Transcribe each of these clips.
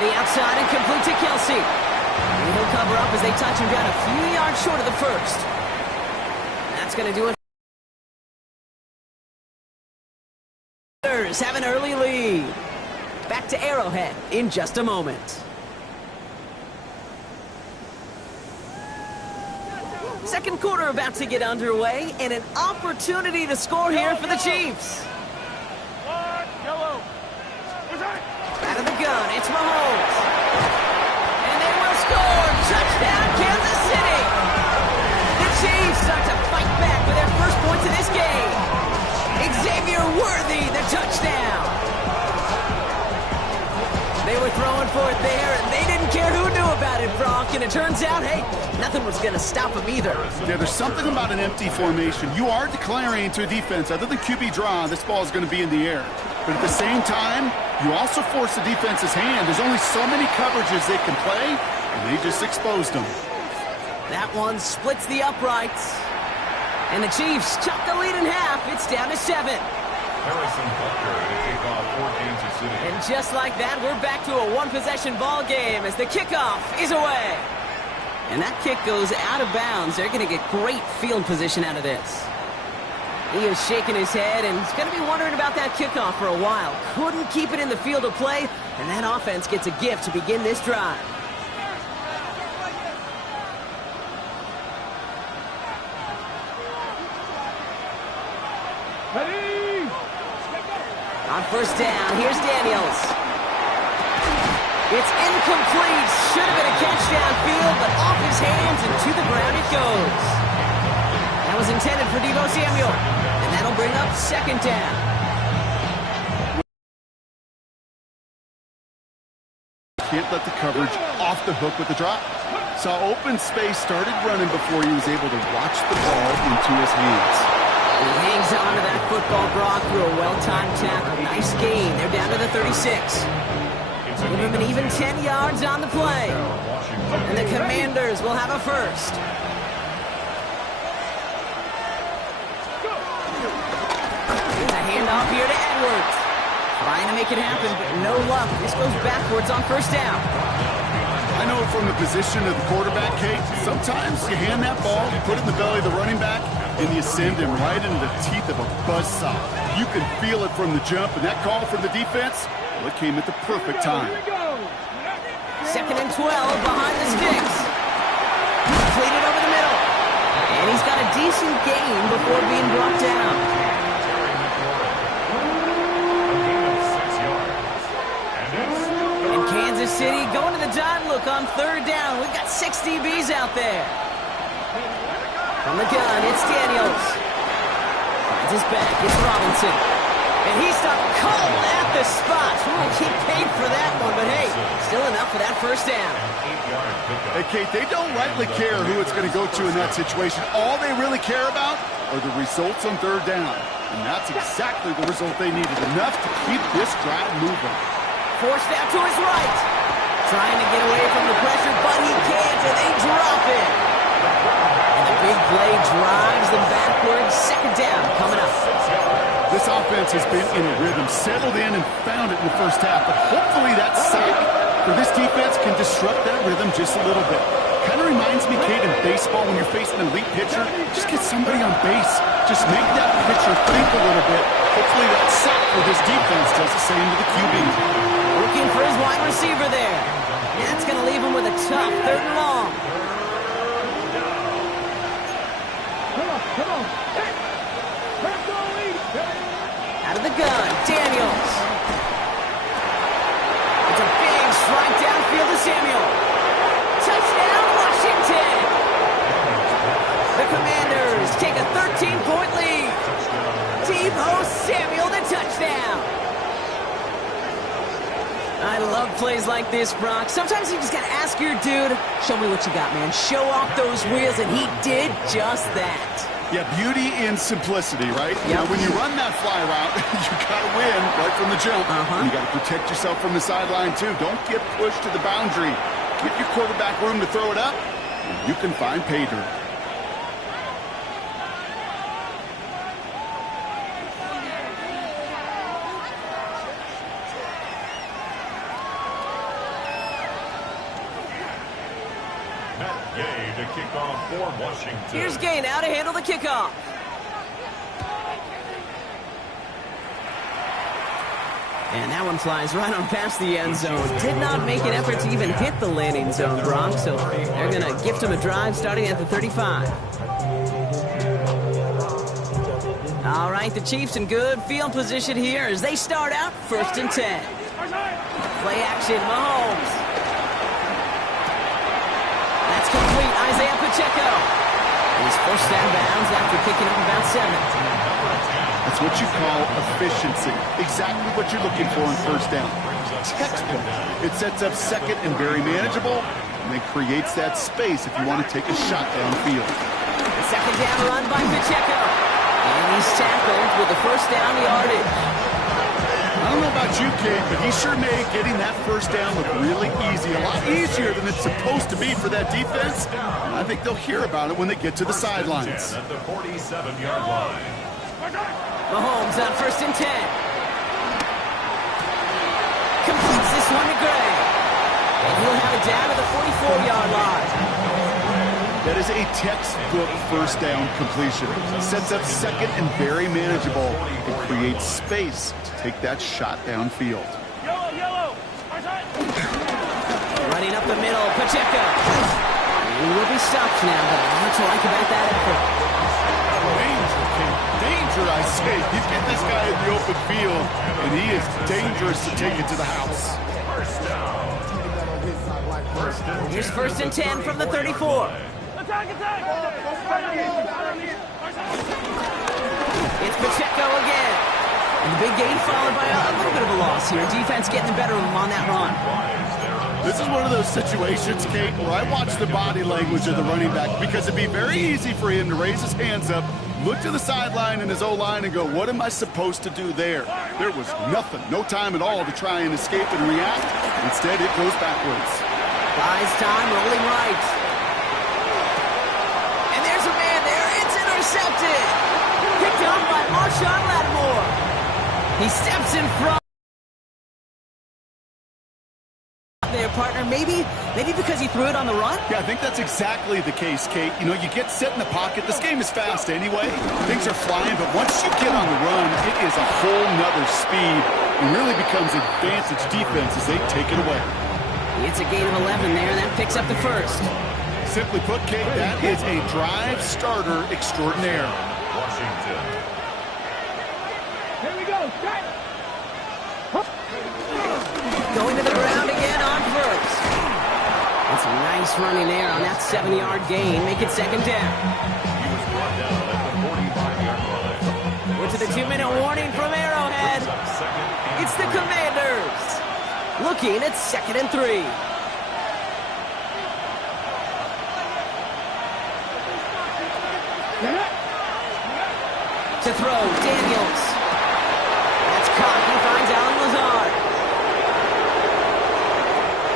the outside and complete to Kelsey. And he'll cover up as they touch him down a few yards short of the first. That's going to do it. Have an early lead. Back to Arrowhead in just a moment. Second quarter about to get underway, and an opportunity to score here for the Chiefs. Out of the gun, it's Mahomes. And they will score. Touchdown, Kansas City. The Chiefs start to fight back with their first points in this game. Xavier Worthy, the touchdown. They were throwing for it there, and they didn't care who knew about it, Brock. And it turns out, hey, nothing was going to stop them either. Yeah, there's something about an empty formation. You are declaring to a defense, other than QB draw, this ball is going to be in the air. But at the same time, you also force the defense's hand. There's only so many coverages they can play, and they just exposed them. That one splits the uprights. And the Chiefs chop the lead in half. It's down to 7. Harrison Butker to kick off for Kansas City. And just like that, we're back to a one-possession ball game as the kickoff is away. And that kick goes out of bounds. They're going to get great field position out of this. He is shaking his head, and he's going to be wondering about that kickoff for a while. Couldn't keep it in the field of play, and that offense gets a gift to begin this drive. On first down, here's Daniels. It's incomplete. Should have been a catch downfield, but off his hands and to the ground it goes. That was intended for Deebo Samuel, and that'll bring up second down. Can't let the coverage off the hook with the drop. Saw open space, started running before he was able to watch the ball into his hands. He hangs on to that football, Brock, through a well-timed tackle. Nice gain. They're down to the 36. Give him an even 10 yards on the play. And the Commanders will have a first. Here's a handoff here to Edwards. Trying to make it happen, but no luck. This goes backwards on first down. I know from the position of the quarterback, Kate, sometimes you hand that ball, you put it in the belly of the running back, and you send him right into the teeth of a buzzsaw. You can feel it from the jump, and that call from the defense, well, it came at the perfect time. Second and 12 behind the sticks. Completed over the middle. And he's got a decent gain before being brought down. Kansas City going to the dot look on third down. We've got 6 DBs out there. From the gun, it's Daniels. Finds his back, it's Robinson. And he stopped cold at the spot. We won't keep paid for that one, but hey, still enough for that first down. Hey, Kate, they don't rightly care who it's going to go to in that situation. All they really care about are the results on third down. And that's exactly the result they needed. Enough to keep this drive moving. Forced out to his right. Trying to get away from the pressure, but he can't, and they drop it. And the big play drives them backwards. Second down coming up. This offense has been in a rhythm, settled in and found it in the first half. But hopefully that sack for this defense can disrupt that rhythm just a little bit. Kind of reminds me, Kate, in baseball when you're facing an elite pitcher, just get somebody on base. Just make that pitcher think a little bit. Hopefully that sack for this defense does the same to the QB. Looking for his wide receiver there. That's going to leave him with a tough third and long. Out of the gun, Daniels. It's a big strike downfield to Samuel. Touchdown, Washington. The Commanders take a 13-point lead. Deebo Samuel, the touchdown. I love plays like this, Brock. Sometimes you just got to ask your dude, show me what you got, man. Show off those wheels, and he did just that. Yeah, beauty in simplicity, right? Yep. You know, when you run that fly route, you got to win right from the jump. You got to protect yourself from the sideline, too. Don't get pushed to the boundary. Give your quarterback room to throw it up, and you can find pay dirt. Ggggg to kick off for Washington. Here's Gay now to handle the kickoff. And that one flies right on past the end zone. Did not make an effort to even hit the landing zone, Brock. So they're going to gift him a drive starting at the 35. All right, the Chiefs in good field position here as they start out 1st and 10. Play action, Mahomes. That's complete, Isaiah Pacheco. He's forced out of bounds after picking up about 7. That's what you call efficiency. Exactly what you're looking for on 1st down. Textbook. It sets up 2nd and very manageable, and it creates that space if you want to take a shot downfield. The 2nd down run by Pacheco. And he's tackled with the 1st down yardage. I don't know about you, Kate, but he sure made getting that 1st down look really easy. A lot easier than it's supposed to be for that defense. And I think they'll hear about it when they get to the sidelines. At the 47-yard line. Mahomes on 1st and 10. Completes this one to Gray. And he'll have it down to the 44-yard line. That is a textbook 1st down completion. Sets up 2nd and very manageable. It creates space to take that shot downfield. Running up the middle, Pacheco. He will be stopped now, but not to like about that effort. Danger, I say. You get this guy in the open field, and he is dangerous to take it to the house. First down. Here's 1st and 10 from the 34. It's Pacheco again. And the big gain followed by a little bit of a loss here. Defense getting the better of him on that run. This is one of those situations, Kate, where I watch the body language of the running back because it'd be very easy for him to raise his hands up, look to the sideline in his O-line and go, what am I supposed to do there? There was nothing, no time at all to try and escape and react. Instead, it goes backwards. Buys time, rolling right. And there's a man there. It's intercepted. Picked up by Marshawn Lattimore. He steps in front. There, partner. Maybe because he threw it on the run? Yeah, I think that's exactly the case, Kate. You know, you get set in the pocket. This game is fast anyway. Things are flying, but once you get on the run, it is a whole nother speed. It really becomes advantage defense as they take it away. It's a gain of 11 there, and that picks up the 1st. Simply put, Kate, that is a drive starter extraordinaire. Washington. Here we go. Going to the ground again on 1st. That's a nice running there on that 7-yard gain. Make it 2nd down. He was brought down at the 45-yard line. We're to the 2-minute warning from Arrowhead. It's the Commanders. Looking at 2nd and 3. To throw, Daniels. That's caught. He finds Alan Lazard.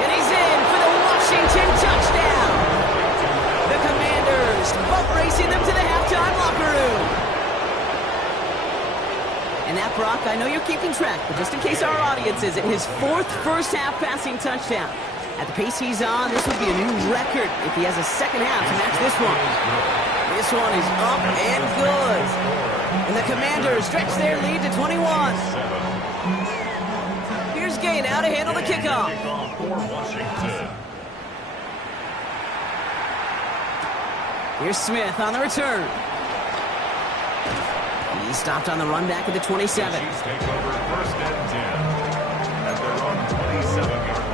And he's in for the Washington touchdown. The Commanders boat racing them to the halftime locker room. And that, Brock, I know you're keeping track, but just in case our audience isn't, his 4th first-half passing touchdown. At the pace he's on, this would be a new record if he has a 2nd half to match this one. This one is up and good. And the Commanders stretch their lead to 21. Here's Gay now to handle the kickoff. Here's Smith on the return. He stopped on the run back at the 27. Chiefs take over 1st and 10 at their own 27-yard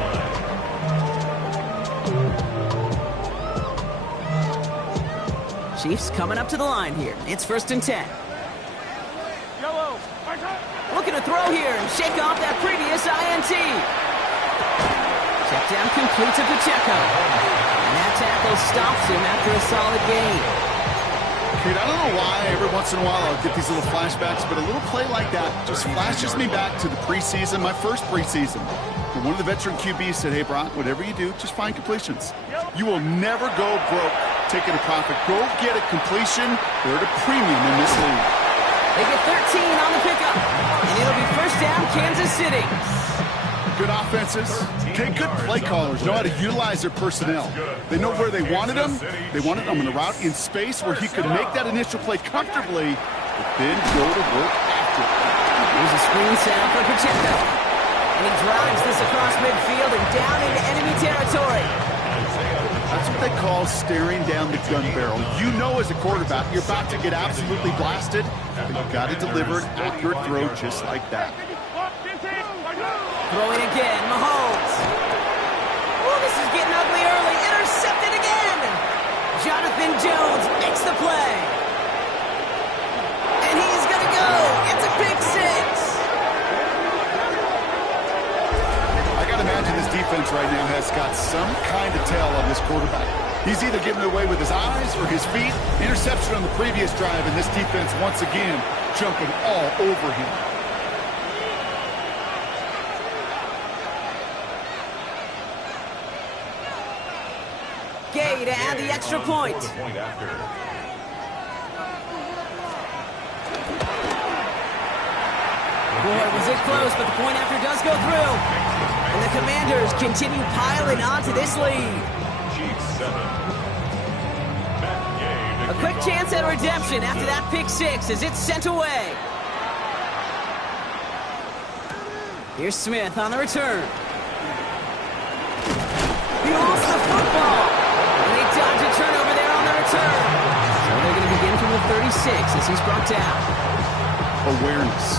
line. Chiefs coming up to the line here. It's 1st and 10. Looking to throw here and shake off that previous INT. Check down complete to Pacheco. And that tackle stops him after a solid gain. Kate, I don't know why every once in a while I'll get these little flashbacks, but a little play like that just flashes me back to the preseason, my first preseason. And one of the veteran QBs said, hey, Brock, whatever you do, just find completions. You will never go broke taking a profit. Go get a completion. They're at a premium in this league. They get 13 on the pickup, and it'll be 1st down, Kansas City. Good offenses. Okay, good play callers know how to utilize their personnel. They know where they wanted them. They wanted them in a route in space where he could make that initial play comfortably, but then go to work after it. Here's a screen sound for Pacheco. And he drives this across midfield and down into enemy territory. That's what they call staring down the gun barrel. You know as a quarterback, you're about to get absolutely blasted, but you've got to deliver an accurate throw just like that. Throwing again, Mahomes. Oh, this is getting ugly early. Intercepted again. Jonathan Jones makes the play. And he's going to go. It's a big six. I got to imagine this defense right now has got some kind of tell on this quarterback. He's either giving it away with his eyes or his feet. Interception on the previous drive, and this defense once again jumping all over him. Gay to add the extra point. Boy, was it close, but the point after does go through. And the Commanders continue piling onto this lead. A quick chance at redemption after that pick six as it's sent away. Here's Smith on the return. He lost the football. And they dodge a turnover there on the return. So they're going to begin from the 36 as he's brought down. Awareness.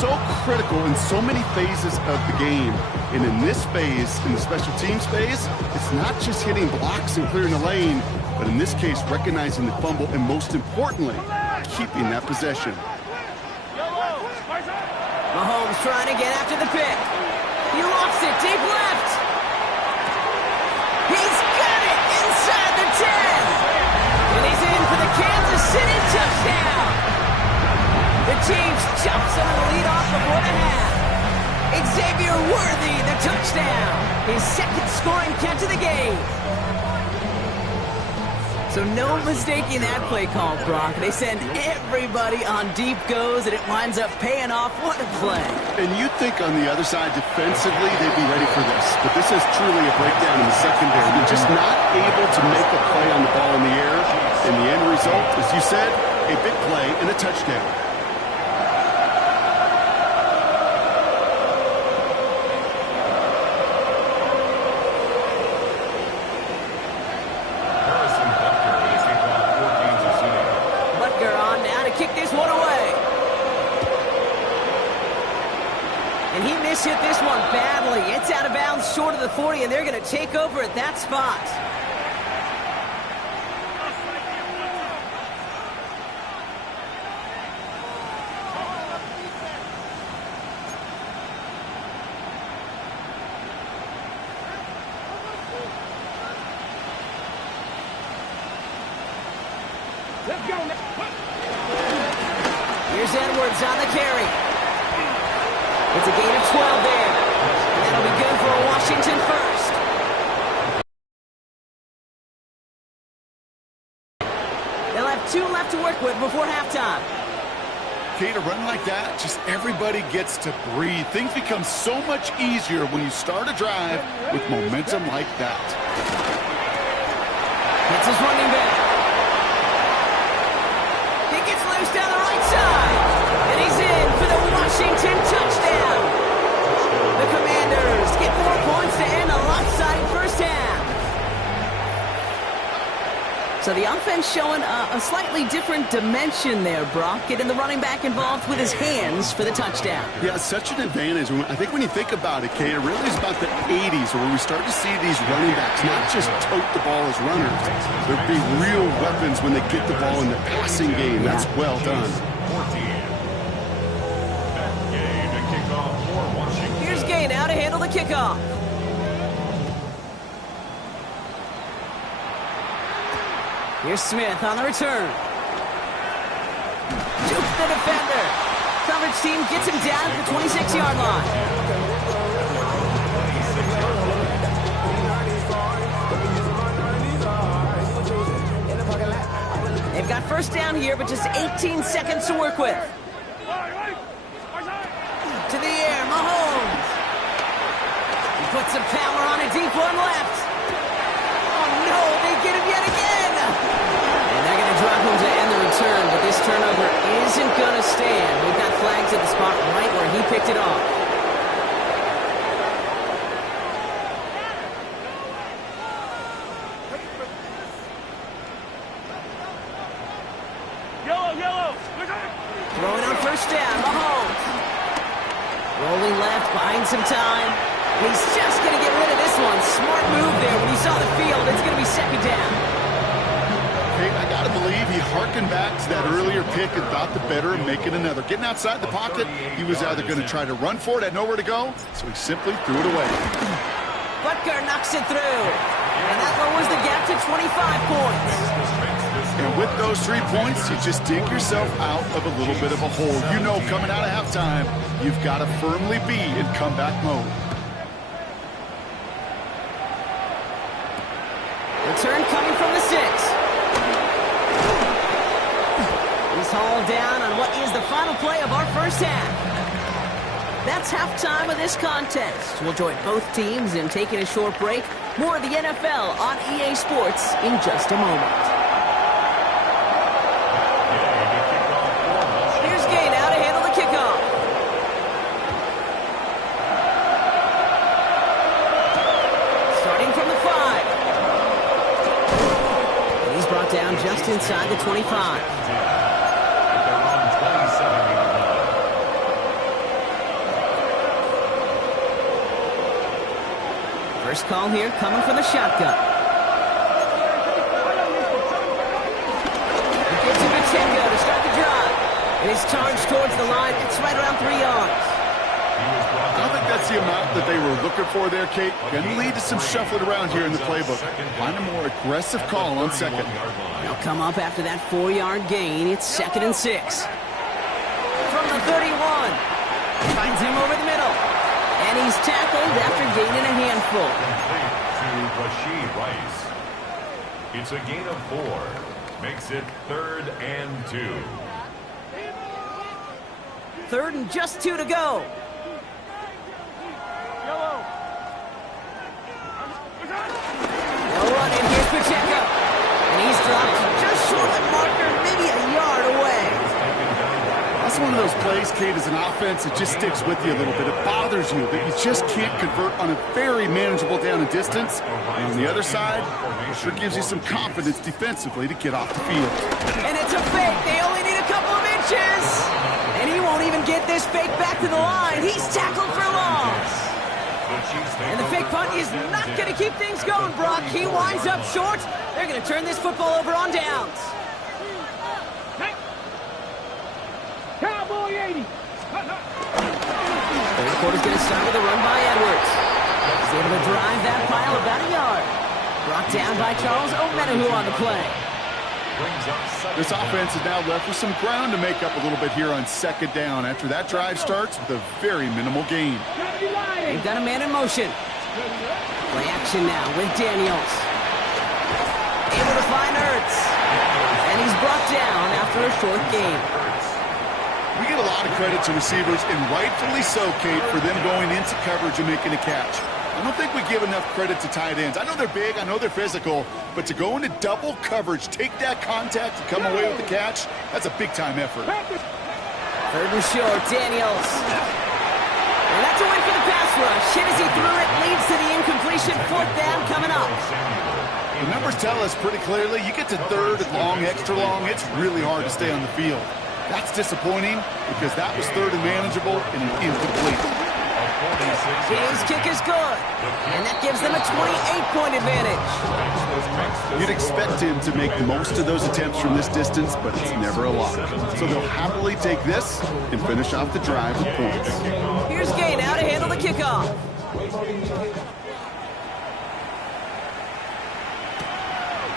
So critical in so many phases of the game. And in this phase, in the special teams phase, it's not just hitting blocks and clearing the lane, but in this case, recognizing the fumble and most importantly, keeping that possession. Mahomes trying to get after the pick. He lost it deep left. He's got it inside the 10. And he's in for the Kansas City touchdown. The Chiefs jumps on the lead off before the half. Xavier Worthy, the touchdown. His second scoring catch of the game. So no mistaking that play call, Brock. They send everybody on deep goes, and it winds up paying off. What a play. And you'd think on the other side, defensively, they'd be ready for this. But this is truly a breakdown in the secondary. They're just not able to make a play on the ball in the air. And the end result, as you said, a big play and a touchdown. Hit this one badly. It's out of bounds short of the 40, and they're going to take over at that spot. Let's go. Here's Edwards on the carry. It's a gain of 12 there. And that'll be good for a Washington first. They'll have 2 left to work with before halftime. Okay, to run like that, just everybody gets to breathe. Things become so much easier when you start a drive with momentum like that. It's his running back. He gets loose down the right side. And he's in for the Washington touchdown. The Commanders get 4 points to end a lopsided first half. So the offense showing a slightly different dimension there, Brock. Getting the running back involved with his hands for the touchdown. Yeah, such an advantage. I think when you think about it, Kate, it really is about the 80s where we start to see these running backs not just tote the ball as runners. There'll be real weapons when they get the ball in the passing game. That's well done. Here's Gay now to handle the kickoff. Here's Smith on the return. Jukes the defender. Coverage team gets him down at the 26-yard line. They've got first down here, but just 18 seconds to work with. To the air, Mahomes. Put some power on a deep one left. Oh, no, they get him yet again. And they're going to drop him to end the return, but this turnover isn't going to stand. We've got flags at the spot right where he picked it off. Throwing on first down, Mahomes. Rolling left, buying some time. He's just going to get rid of this one. Smart move there. When he saw the field, it's going to be second down. Hey, I got to believe he harkened back to that earlier pick and thought the better of making another. Getting outside the pocket, he was either going to try to run for it, had nowhere to go, so he simply threw it away. Butker knocks it through. And that lowers the gap to 25 points. And with those 3 points, you just dig yourself out of a little bit of a hole. You know, coming out of halftime, you've got to firmly be in comeback mode. Return coming from the 6. He's hauled down on what is the final play of our first half. That's halftime of this contest. We'll join both teams in taking a short break. More of the NFL on EA Sports in just a moment. Here's Gay now to handle the kickoff. Starting from the 5. And he's brought down just inside the 25. First call here coming from the shotgun. He gives it to Ggggg to start the drive. And he's charged towards the line. It's right around 3 yards. I don't think that's the amount that they were looking for there, Kate. Going to lead to some shuffling around here in the playbook. Find a more aggressive call on second. They'll come up after that 4-yard gain. It's 2nd and 6. From the 31. Finds him over the middle. And he's tackled after gaining a handful. Complete to Rashid Rice. It's a gain of 4. Makes it 3rd and 2. 3rd and just 2 to go. They'll run in. Here's Pacheco. And he's dropped just short of the marker, maybe a yard away. That's one of those plays, Kate, as an offense, it just sticks with you a little bit. It bothers you that you just can't convert on a very manageable down and distance. And on the other side, it sure gives you some confidence defensively to get off the field. And it's a fake. They only need a couple of inches. And he won't even get this fake back to the line. He's tackled for loss. And the fake punt is not going to keep things going, Brock. He winds up short. They're going to turn this football over on downs. Cowboy 80. Third quarter's going to start with a run by Edwards. He's able to drive that pile about a yard. Brought down by Charles Omenihu on the play. This offense is now left with some ground to make up a little bit here on 2nd down after that drive starts with a very minimal gain. They've got a man in motion. Play action now with Daniels. Able to find Ertz. And he's brought down after a short gain. We give a lot of credit to receivers, and rightfully so, Kate, for them going into coverage and making a catch. I don't think we give enough credit to tight ends. I know they're big, I know they're physical, but to go into double coverage, take that contact and come away with the catch, that's a big-time effort. 3rd and short, Daniels. And that's a win for the pass rush. Hit as he threw it, leads to the incompletion. 4th down coming up. The numbers tell us pretty clearly, you get to 3rd and long, extra long, it's really hard to stay on the field. That's disappointing because that was 3rd and manageable and an incomplete. James' kick is good, and that gives them a 28-point advantage. You'd expect him to make most of those attempts from this distance, but it's never a lock. So they'll happily take this and finish off the drive with points. Here's Gay now to handle the kickoff.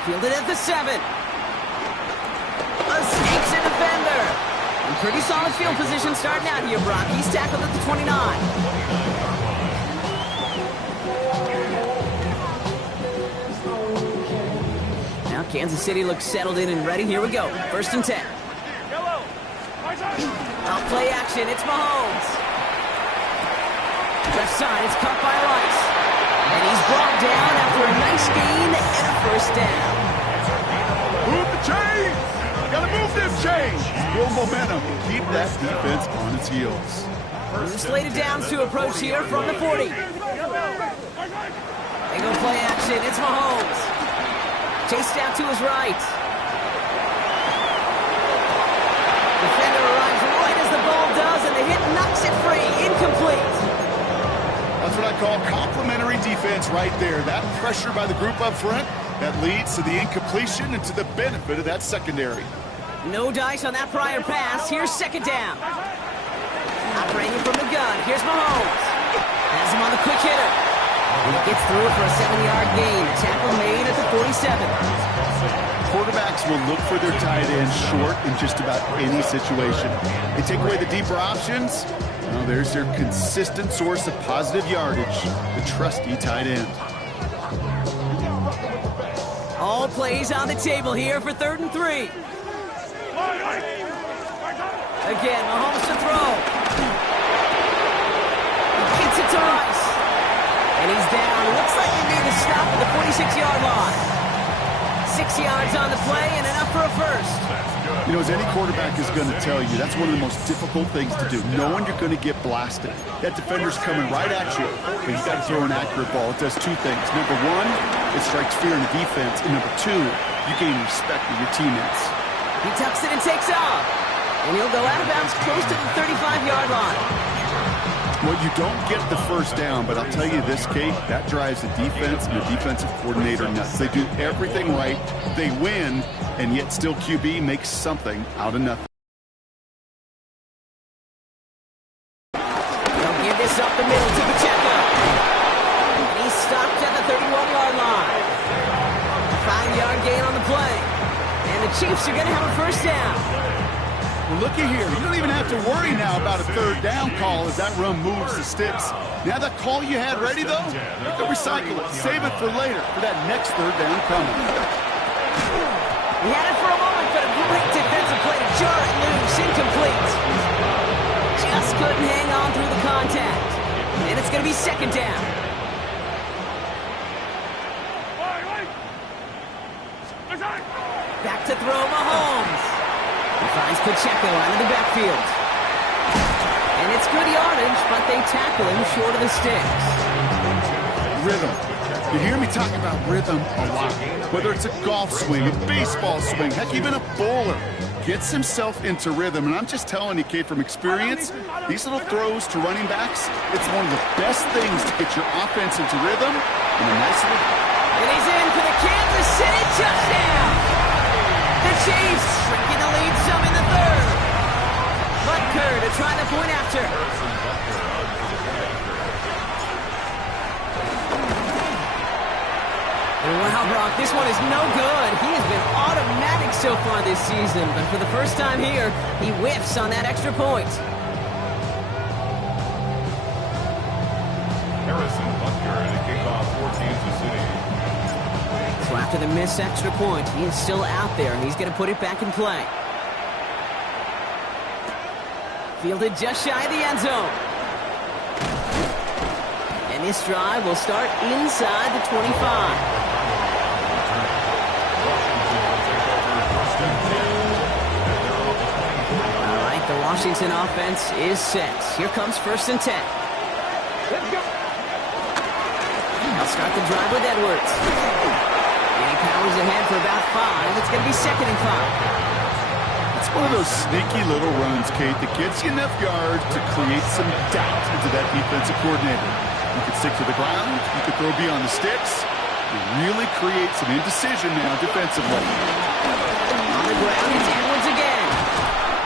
Fielded at the 7. Escapes a defender. And pretty solid field position starting out here, Brock. He's tackled at the 29. Now Kansas City looks settled in and ready. Here we go. 1st and 10. Off play action. It's Mahomes. Left side. It's caught by Rice. And he's brought down after a nice gain and a first down. Move the chains! Gotta move this chains! Build momentum. Keep that defense on its heels. Slated downs to approach here from the 40. They go play action. It's Mahomes. Chased down to his right. Defender arrives right as the ball does, and the hit knocks it free. Incomplete. That's what I call complimentary defense right there. That pressure by the group up front, that leads to the incompletion and to the benefit of that secondary. No dice on that prior pass. Here's second down. Operating from the gun. Here's Mahomes. Has him on the quick hitter. And he gets through for a 7-yard gain. A tackle made at the 47. Quarterbacks will look for their tight end short in just about any situation. They take away the deeper options. Well, there's their consistent source of positive yardage, the trusty tight end. All plays on the table here for 3rd and 3. Again, Mahomes to throw. He gets it to Rice. And he's down. Looks like he made a stop at the 46-yard line. 6 yards on the play and enough for a first. You know, as any quarterback is going to tell you, that's one of the most difficult things to do, knowing you're going to get blasted. That defender's coming right at you, but you got to throw an accurate ball. It does two things. Number one, it strikes fear in the defense. And number two, you gain respect with your teammates. He tucks it and takes off. And he'll go out of bounds close to the 35-yard line. Well, you don't get the first down, but I'll tell you this, Kate, that drives the defense and the defensive coordinator nuts. They do everything right, they win, and yet still QB makes something out of nothing. They'll give this up the middle to Pacheco. And he's stopped at the 31-yard line. A 5-yard gain on the play. And the Chiefs are going to have a first down. Well, looky here. You don't even have to worry now about a 3rd down call as that run moves the sticks. Now that call you had ready, though, you can recycle it. Save it for later for that next 3rd down coming. He had it for a moment, but a great defensive play to jar it loose. Incomplete. Just couldn't hang on through the contact. And it's going to be second down. Back to throw Mahomes. He finds Pacheco out of the backfield. And it's good yardage, but they tackle him short of the sticks. Rhythm. You hear me talk about rhythm a lot. Whether it's a golf swing, a baseball swing, heck, even a bowler gets himself into rhythm. And I'm just telling you, Kate, from experience, these little throws to running backs, it's one of the best things to get your offense into rhythm. And a nice little... And he's in for the Kansas City touchdown. The Chiefs shrinking the lead some in the 3rd. Butker to try the point after. Wow, Brock, this one is no good. He has been automatic so far this season, but for the first time here, he whiffs on that extra point. Harrison Butker and a kickoff for Kansas City. So after the missed extra point, he is still out there, and he's going to put it back in play. Fielded just shy of the end zone. And this drive will start inside the 25. All right, the Washington offense is set. Here comes 1st and 10. Let's go. They'll start the drive with Edwards. And he powers ahead for about 5. It's going to be 2nd and 5. It's one of those sneaky little runs, Kate, that gets you enough yards to create some doubt into that defensive coordinator. You can stick to the ground, you can throw beyond the sticks, and really create some indecision now defensively. On the ground, it's Edwards again.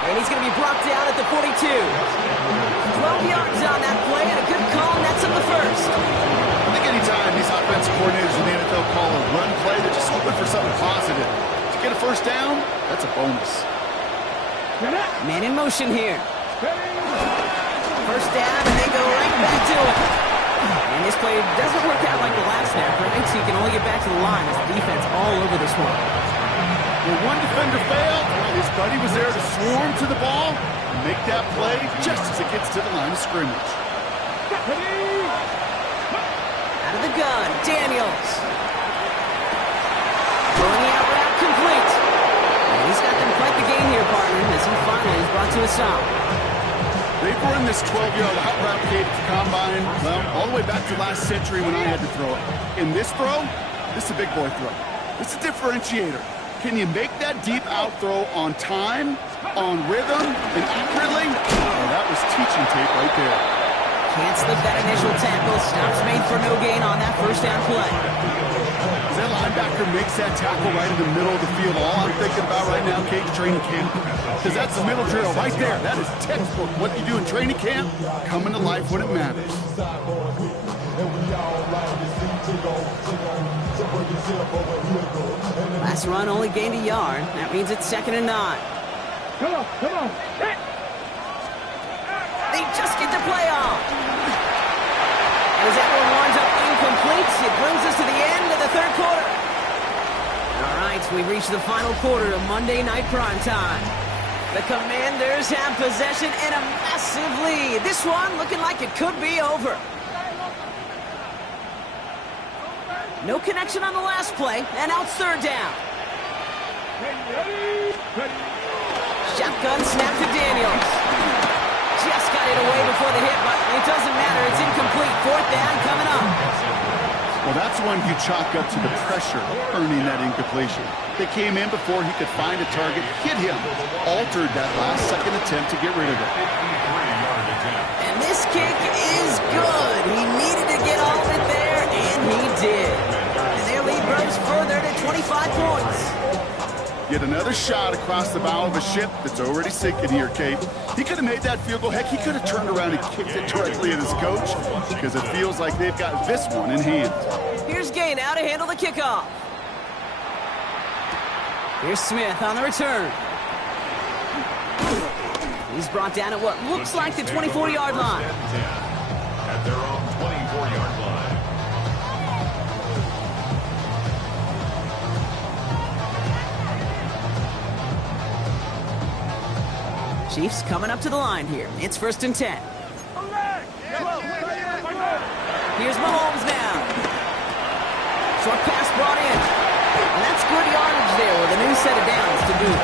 And he's going to be brought down at the 42. 12 yards on that play, and a good call, and that's on the 1st. I think anytime these offensive coordinators in the NFL call a run play, they're just hoping for something positive. To get a first down, that's a bonus. Man in motion here. First down, and they go right back to it. And this play doesn't work out like the last snap, right? So you can only get back to the line as the defense all over this one. When one defender failed, his buddy was there to swarm to the ball and make that play just as it gets to the line of scrimmage. Out of the gun, Daniels. Throwing the out route complete. And he's got them quite the game here, partner, as he finally is brought to a stop. They've run this 12-yard out route at the combine, well, all the way back to last century when I had to throw it. In this throw, this is a big boy throw. This is a differentiator. Can you make that deep out throw on time, on rhythm, and accurately? Oh, that was teaching tape right there. Can't slip that initial tackle. Stops made for no gain on that first down play. As that linebacker makes that tackle right in the middle of the field, all I'm thinking about right now, Cage, training camp, because that's the middle drill right there. That is textbook. What you do in training camp, coming to life when it matters. Last run only gained a yard. That means it's 2nd and 9. Come on, come on. Hit. They just get the play off. As that one winds up incomplete, it brings us to the end of the third quarter. All right, we've reached the final quarter of Monday Night Primetime. The Commanders have possession and a massive lead. This one looking like it could be over. No connection on the last play, and now it's 3rd down. Shotgun snap to Daniels. Just got it away before the hit, but it doesn't matter. It's incomplete. 4th down coming up. Well, that's when you chalk up to the pressure earning that incompletion. They came in before he could find a target, hit him, altered that last-second attempt to get rid of it. And this kick is good. He needed to get all of it there, and he did. And their lead grows further to 25 points. Yet another shot across the bow of a ship that's already sinking here, Kate. He could have made that field goal. Heck, he could have turned around and kicked it directly at his coach, because it feels like they've got this one in hand. Here's Gay now to handle the kickoff. Here's Smith on the return. He's brought down at what looks like the 24-yard line. At their own 24-yard line. Chiefs coming up to the line here. It's 1st and 10. Here's Mahomes now. Short pass brought in. And that's good yardage there with a new set of downs to boot.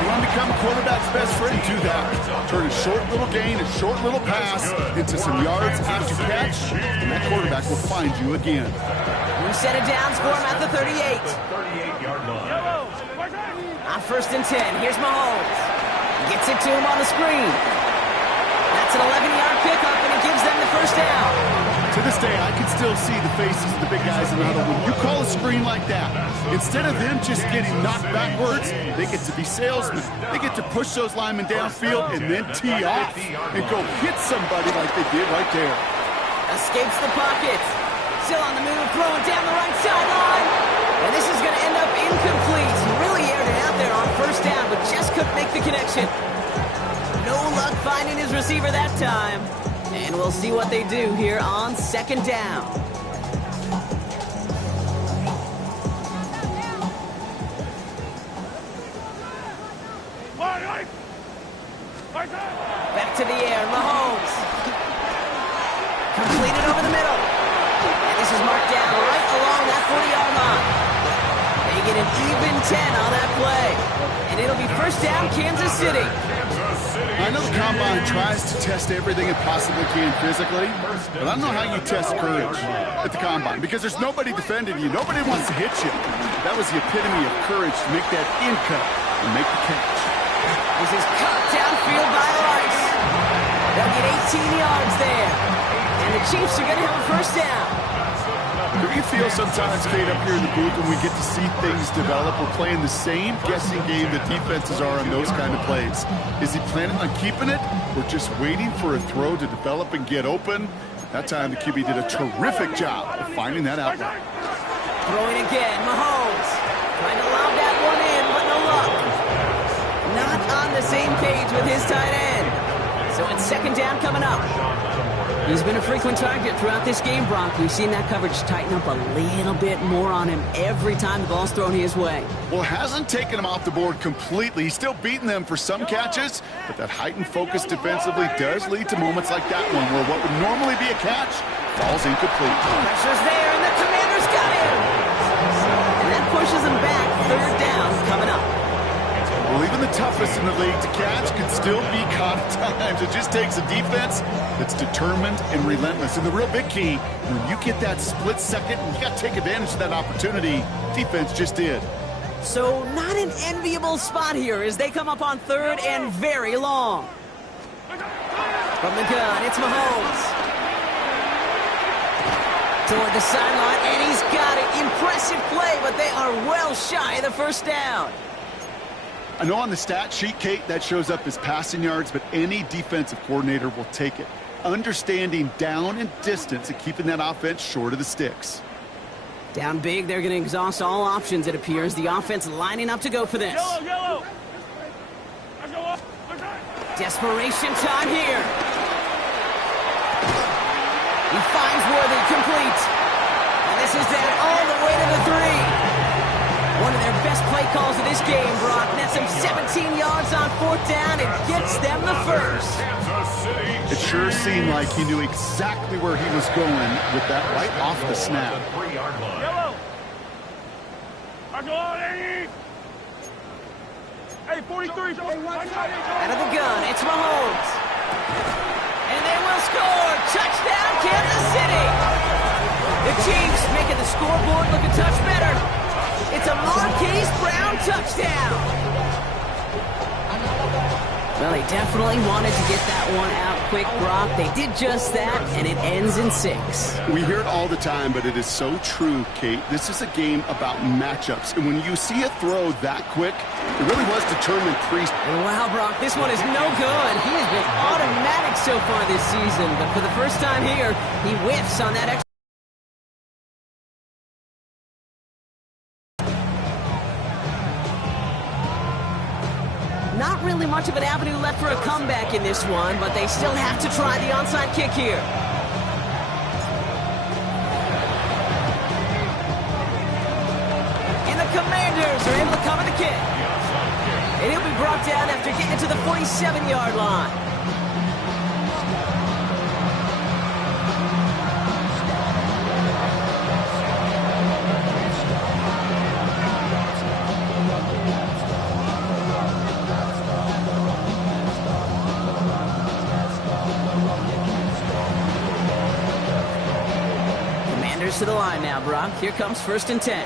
You want to become a quarterback's best friend? Do that. Turn a short little gain, a short little pass into some yards after catch, and that quarterback will find you again. New set of downs for him at the 38. 38-yard line. On 1st and 10, here's Mahomes. Gets it to him on the screen. That's an 11-yard pickup, and it gives them the 1st down. To this day, I can still see the faces of the big guys in the huddle. When you call a screen like that, instead of them just getting knocked backwards, they get to be salesmen. They get to push those linemen downfield and then tee off and go hit somebody like they did right there. Escapes the pocket. Still on the move, throwing down the right sideline. And this is going to end up incomplete. He really aired it out there on 1st down, but just couldn't make the connection. No luck finding his receiver that time. And we'll see what they do here on 2nd down. Back to the air, Mahomes. Completed over the middle. And this is marked down right along that 40-yard line. They get an even 10 on that play. And it'll be 1st down, Kansas City. I know the Combine tries to test everything it possibly can physically, but I don't know how you test courage at the Combine, because there's nobody defending you. Nobody wants to hit you. That was the epitome of courage to make that in cut and make the catch. This is cut downfield by Rice. They'll get 18 yards there. And the Chiefs are going to have a 1st down. Do you feel sometimes, Kate, up here in the booth when we get to see things develop, we're playing the same guessing game that defenses are on those kind of plays? Is he planning on keeping it? We're just waiting for a throw to develop and get open. That time the QB did a terrific job of finding that outlet. Throwing again, Mahomes. Trying to lob that one in, but no luck. Not on the same page with his tight end. So it's 2nd down coming up. He's been a frequent target throughout this game, Brock. We've seen that coverage tighten up a little bit more on him every time the ball's thrown his way. Well, hasn't taken him off the board completely. He's still beating them for some catches, but that heightened focus defensively does lead to moments like that one where what would normally be a catch falls incomplete. Pressure's there, and the Commanders got him! And that pushes him back. Third down coming up. Well, even the toughest in the league to catch can still be caught at times. It just takes a defense that's determined and relentless. And the real big key, when you get that split second, you got to take advantage of that opportunity. Defense just did. So not an enviable spot here as they come up on third and very long. From the gun, it's Mahomes. Toward the sideline, and he's got it. Impressive play, but they are well shy of the first down. I know on the stat sheet, Kate, that shows up as passing yards, but any defensive coordinator will take it. Understanding down and distance and keeping that offense short of the sticks. Down big, they're going to exhaust all options, it appears. The offense lining up to go for this. Yellow. Desperation time here. He finds Worthy, complete. And this is down all the way to the 3. One of their best play calls of this game, Brock. Nets them 17 yards on fourth down and gets them the first. It sure seemed like he knew exactly where he was going with that right off the snap. Yellow. Hey, 43. Out of the gun, it's Mahomes. And they will score. Touchdown, Kansas City. The Chiefs making the scoreboard look a touch better. It's a Marquise Brown touchdown. Well, they definitely wanted to get that one out quick, Brock. They did just that, and it ends in 6. We hear it all the time, but it is so true, Kate. This is a game about matchups. And when you see a throw that quick, it really was determined Wow, Brock, this one is no good. He has been automatic so far this season, but for the first time here, he whiffs on that extra. Not really much of an avenue left for a comeback in this one, but they still have to try the onside kick here. And the Commanders are able to cover the kick. And he'll be brought down after getting to the 47-yard line. To the line now, Brock. Here comes 1st and 10.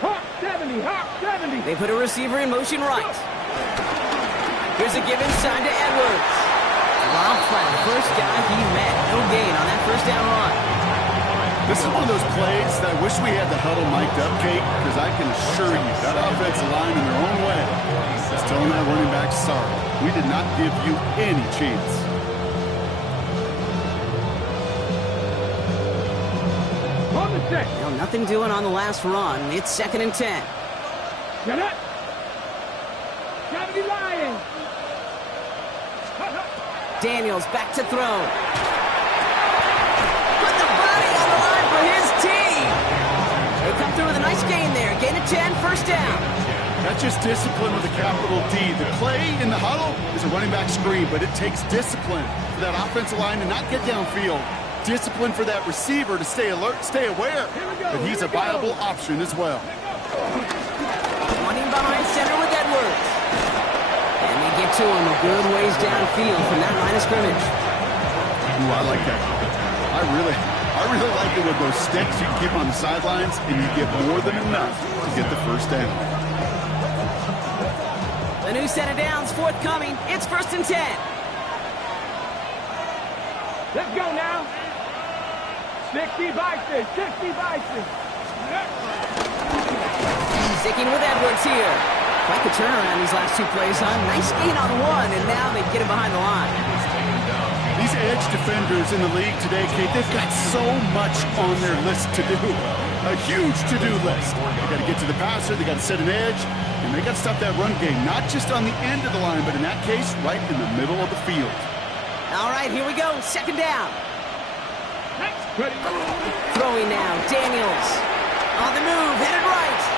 Hawk 70. They put a receiver in motion right. Here's a give inside to Edwards. Rob Flat, first guy he met. No gain on that first down run. This is one of those plays that I wish we had the huddle mic'd up, Kate, because I can assure you that offensive line in their own way is telling that running back, sorry, we did not give you any chance. Well, nothing doing on the last run. It's 2nd and 10. Get it. Gotta be lying. Daniels back to throw. Put the body on the line for his team. They come through with a nice gain there. Gain of 10, first down. That's just discipline with a capital D. The play in the huddle is a running back screen, but it takes discipline for that offensive line to not get downfield. Discipline for that receiver to stay alert, stay aware that he's a viable option as well. Running behind center with Edwards. And they get to him a good ways downfield from that line of scrimmage. Ooh, I like that. I really like it with those sticks you keep on the sidelines and you get more than enough to get the first down. The new set of downs forthcoming. It's 1st and 10. Let's go now. 60 Bison. Sticking with Edwards here. Quite the turnaround these last 2 plays, huh? Nice gain on 1, and now they get him behind the line. These edge defenders in the league today, Kate, they've got so much on their list to do. A huge to-do list. They got to get to the passer, they got to set an edge, and they got to stop that run game, not just on the end of the line, but in that case, right in the middle of the field. All right, here we go. Second down. Ready. Throwing now. Daniels. On the move. Headed right.